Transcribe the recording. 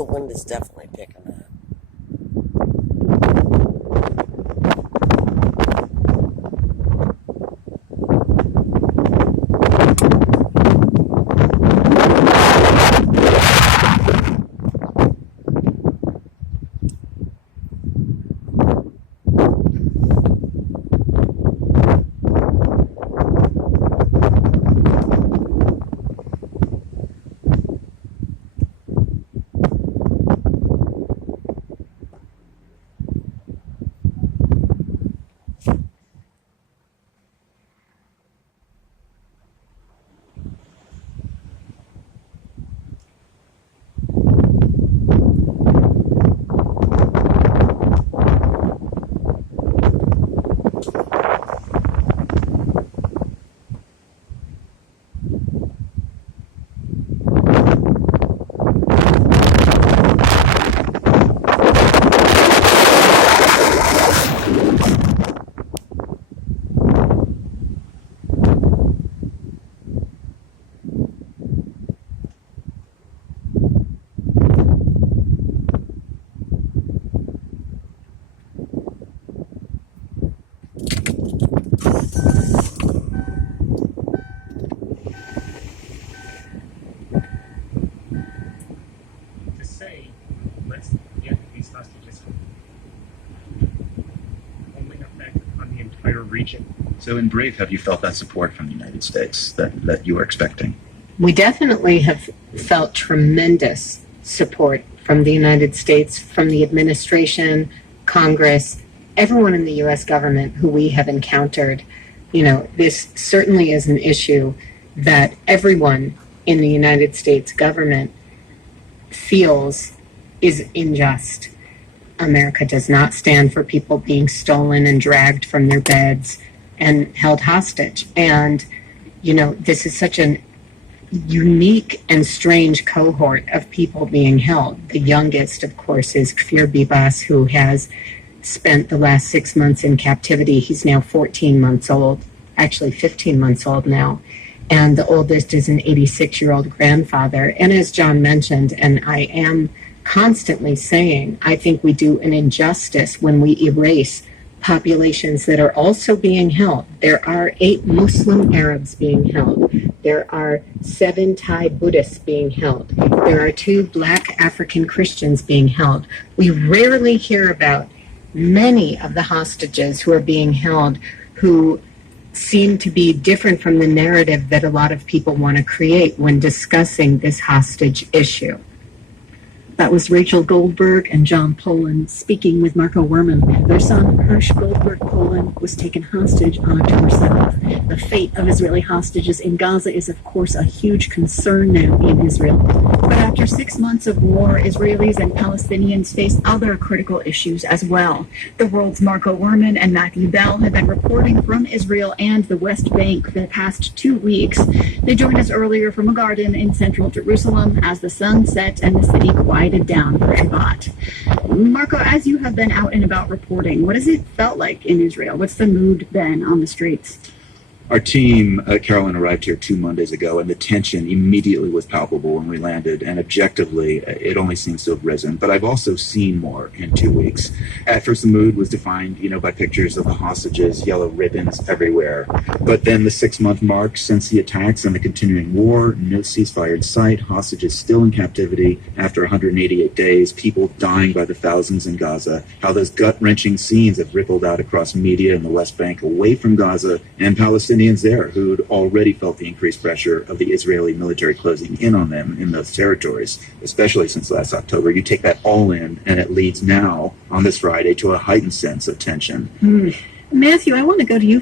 The wind is definitely picking up. To say, let's get these hostages only effect on the entire region. So in Brave, have you felt that support from the United States that you were expecting? We definitely have felt tremendous support from the United States, from the administration, Congress, everyone in the U.S. government who we have encountered. You know, this certainly is an issue that everyone in the United States government feels is unjust. America does not stand for people being stolen and dragged from their beds and held hostage. And, you know, this is such an unique and strange cohort of people being held. The youngest, of course, is Kfir Bibas, who has spent the last 6 months in captivity. He's now 14 months old, actually 15 months old now. And the oldest is an 86-year-old grandfather. And as John mentioned, and I am constantly saying, I think we do an injustice when we erase populations that are also being held. There are 8 Muslim Arabs being held. There are 7 Thai Buddhists being held. There are 2 Black African Christians being held. We rarely hear about many of the hostages who are being held who seem to be different from the narrative that a lot of people want to create when discussing this hostage issue. That was Rachel Goldberg and John Poland speaking with Marco Werman. Their son, Hirsch Goldberg Poland, was taken hostage on October 7th. The fate of Israeli hostages in Gaza is, of course, a huge concern now in Israel. But after 6 months of war, Israelis and Palestinians face other critical issues as well. The World's Marco Werman and Matthew Bell have been reporting from Israel and the West Bank for the past 2 weeks. They joined us earlier from a garden in central Jerusalem as the sun set and the city quieted down for Shabbat. Marco, as you have been out and about reporting, what has it felt like in Israel? What's the mood been on the streets? Our team, Carolyn, arrived here 2 Mondays ago, and the tension immediately was palpable when we landed, and objectively, it only seems to have risen. But I've also seen more in 2 weeks. At first, the mood was defined, by pictures of the hostages, yellow ribbons everywhere. But then the 6-month mark since the attacks and the continuing war, no ceasefire in sight, hostages still in captivity after 188 days, people dying by the thousands in Gaza, how those gut-wrenching scenes have rippled out across media in the West Bank away from Gaza, and Palestinians there who'd already felt the increased pressure of the Israeli military closing in on them in those territories, especially since last October. You take that all in, and it leads now, on this Friday, to a heightened sense of tension. Matthew, I want to go to you